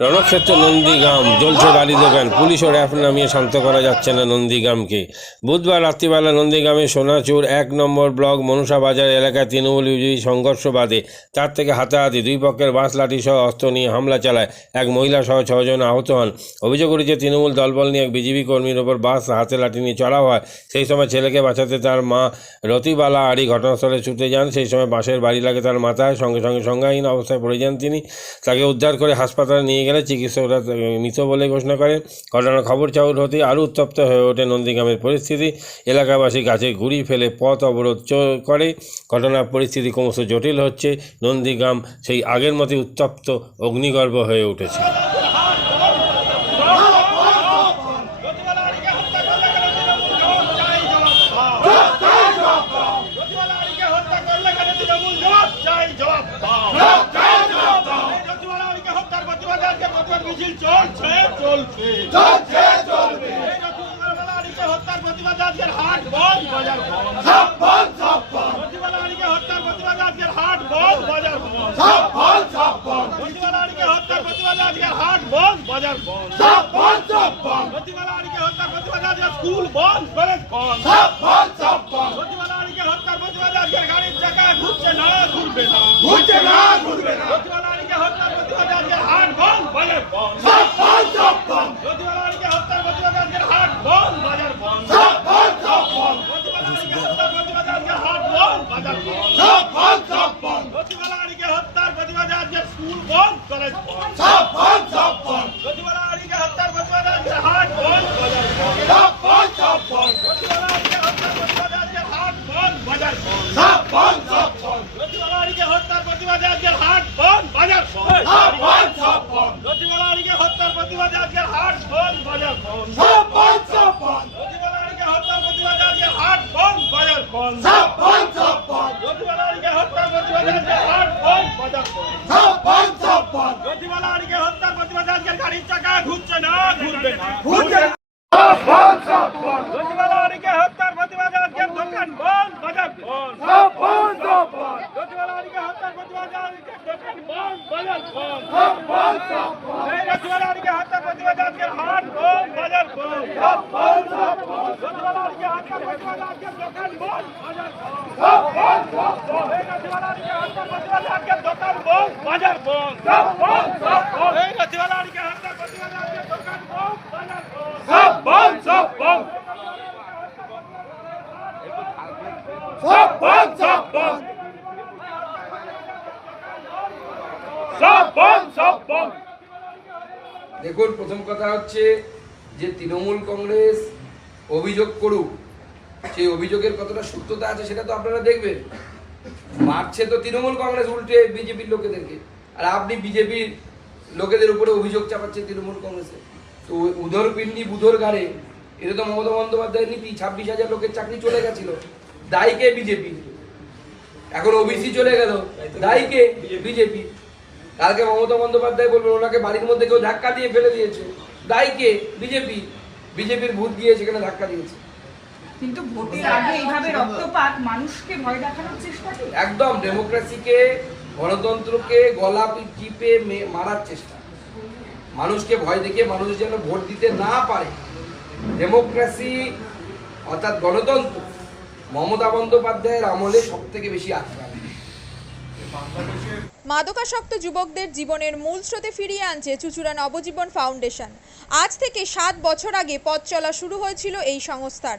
রণক্ষেত্র নন্দীগ্রাম, জ্বলছে বাড়ি দোকান। পুলিশ ও র্যাফ নামিয়ে শান্ত করা যাচ্ছে না নন্দীগ্রামকে। বুধবার রাত্রিবেলা নন্দীগ্রামের সোনাচুর এক নম্বর ব্লক মনসা বাজার এলাকায় তৃণমূল বিজয়ী সংঘর্ষ বাদে তার থেকে হাতাহাতি দুই পক্ষের বাস লাঠি সহ অস্ত্র নিয়ে হামলা চালায় এক মহিলা সহ ছজন আহত হন। অভিযোগ করেছে তৃণমূল দলবল নিয়ে এক বিজেপি কর্মীর ওপর বাস হাতে লাঠি নিয়ে চড়াও হয়। সেই সময় ছেলেকে বাঁচাতে তার মা রতিবালা আড়ি ঘটনাস্থলে ছুটে যান। সেই সময় বাসের বাড়ি লাগে তার মাথায়। সঙ্গে সঙ্গে সংজ্ঞাহীন অবস্থায় পড়ে যান তিনি। তাকে উদ্ধার করে হাসপাতালে নিয়ে গেলে চিকিৎসকরা মৃত বলে ঘোষণা করে। ঘটনার খবর চাউর হতে আরও উত্তপ্ত হয়ে ওঠে নন্দীগ্রামের পরিস্থিতি। এলাকাবাসী গাছে ঘুরি ফেলে পথ অবরোধ করে। ঘটনার পরিস্থিতি ক্রমশ জটিল হচ্ছে। নন্দীগ্রাম সেই আগের মতোই উত্তপ্ত, অগ্নিগর্ভ হয়ে উঠেছে প্রতিবাদীকে হত্যা করলে কেন তৃণমূল জবাব চাই জবাব দাও প্রতিবাদীকে হত্যার প্রতিবাদে আজকে প্রতিবাদ মিছিল চলছে চলছে চলবে হত্যার প্রতিবাদে আজকের হাট বন্ধ বাজার সব বন্ধ সব বন্ধ প্রতিবাদীকে হত্যার প্রতিবাদে আজকের হাট বন্ধ বাজার সব বন্ধ সব বন্ধ প্রতিবাদীকে হত্যার প্রতিবাদে আজকের হাট বন্ধ বাজার বন্ধ সব বন্ধ সব বন্ধ প্রতিবাদীকে হত্যার প্রতিবাদে আজকের স্কুল বন্ধ কলেজ বন্ধ সব বন্ধ সব বন্ধ প্রতিবাদীকে হত্যার প্রতিবাদে আজকের গাড়ির চাকা ঘুরছে না ঘুরবে না ঘুরছে না ঘুরবে না প্রতিবাদীকে হত্যার প্রতিবাদে আজকের হাট বন্ধ বাজার বন্ধ সব বন্ধ সব বন্ধ প্রতিবাদীকে হত্যার প্রতিবাদে আজকের হাট বন্ধ বাজার বন্ধ সব বন্ধ সব বন্ধ প্রতিবাদীকে হত্যার প্রতিবাদে আজকের হাট বন্ধ বাজার বন্ধ সব বন্ধ সব বন্ধ প্রতিবাদীকে হত্যার প্রতিবাদে আজকের স্কুল বন্ধ কলেজ বন্ধ সব বন্ধ সব বন্ধ প্রতিবাদীকে হত্যার প্রতিবাদে আজকের হাট বন্ধ বাজার বন্ধ সব বন্ধ সব বন্ধ প্রতিবাদীকে হত্যার প্রতিবাদে আজকের হাট বন্ধ বাজার বন্ধ সব বন্ধ সব বন্ধ প্রতিবাদীকে হত্যার প্রতিবাদে আজকের হাট বন্ধ বাজার বন্ধ সব বন্ধ সব বন্ধ প্রতিবাদীকে হত্যার প্রতিবাদে আজকের হাট বন্ধ বাজার বন্ধ সব বন্ধ সব বন্ধ প্রতিবাদীকে হত্যার প্রতিবাদে আজকের হাট বন্ধ বাজার বন্ধ সব বন্ধ সব বন্ধ প্রতিবাদীকে হত্যার প্রতিবাদে আজকের হাট বন্ধ বাজার বন্ধ সব বন্ধ সব বন্ধ প্রতিবাদীকে হত্যার প্রতিবাদে আজকের গাড়ির চাকা ঘুরছে না ঘুরবে না ঘুরবে না প্রতিবাদীকে হত্যার প্রতিবাদে আজকের দোকান বন্ধ বাজার বন্ধ সব বন্ধ সব বন্ধ প্রতিবাদীকে হত্যার প্রতিবাদে আজকের দোকান বন্ধ বাজার বন্ধ সব বন্ধ সব বন্ধ এই প্রতিবাদীকে হত্যার প্রতিবাদে আজকের হাট বন্ধ বাজার বন্ধ সব বন্ধ সব বন্ধ প্রতিবাদীকে হত্যার প্রতিবাদে আজকের দোকান বন্ধ বাজার বন্ধ সব বন্ধ সব বন্ধ এই প্রতিবাদীকে হত্যার প্রতিবাদে আজকের দোকান বন্ধ বাজার বন্ধ সব বন্ধ সব বন্ধ এই প্রতিবাদীকে হত্যার প্রতিবাদে আজকের দোকান বন্ধ বাজার বন্ধ সব বন্ধ সব বন্ধ সব বন্ধ সব বন্ধ সব বন্ধ সব বন্ধ দেখুন প্রথম কথা হচ্ছে যে তৃণমূল কংগ্রেস অভিযোগ করুক সেই অভিযোগের কতটা সত্যতা আছে সেটা তো আপনারা দেখবেন। মারছে তো তৃণমূল কংগ্রেস, উল্টে বিজেপির লোকেদেরকে। আর আপনি বিজেপির লোকেদের উপরে অভিযোগ চাপাচ্ছেন তৃণমূল কংগ্রেসে। তো উধর পিন্ডি বুধর ঘাড়ে এটা তো মমতা বন্দ্যোপাধ্যায়ের নীতি, ছাব্বিশ হাজার লোকের চাকরি চলে গেছিল। দায়ীকে বিজেপি? এখন ওবিসি চলে গেল। দায়ীকে বিজেপি? কালকে মমতা বন্দ্যোপাধ্যায় বলবেন, ওনাকে বাড়ির মধ্যে কেউ ধাক্কা দিয়ে ফেলে দিয়েছে। দায়ীকে বিজেপি। বিজেপির ভূত গিয়ে সেখানে ধাক্কা দিয়েছে। কিন্তু ভোটের আগে এইভাবে রক্তপাত মানুষকে ভয় দেখানোর চেষ্টা কি একদম ডেমোক্রেসিকে গণতন্ত্রকে গলা টিপে মারার চেষ্টা। মানুষকে ভয় দেখিয়ে মানুষ যেন ভোট দিতে না পারে। ডেমোক্রেসি অর্থাৎ গণতন্ত্র মমতা বন্দ্যোপাধ্যায়ের আমলে সব থেকে বেশি আটকাবে মাদকাসক্ত যুবকদের জীবনের মূল স্রোতে ফিরিয়ে আনছে চুচুড়া নবজীবন ফাউন্ডেশন। আজ থেকে সাত বছর আগে পথ চলা শুরু হয়েছিল এই সংস্থার।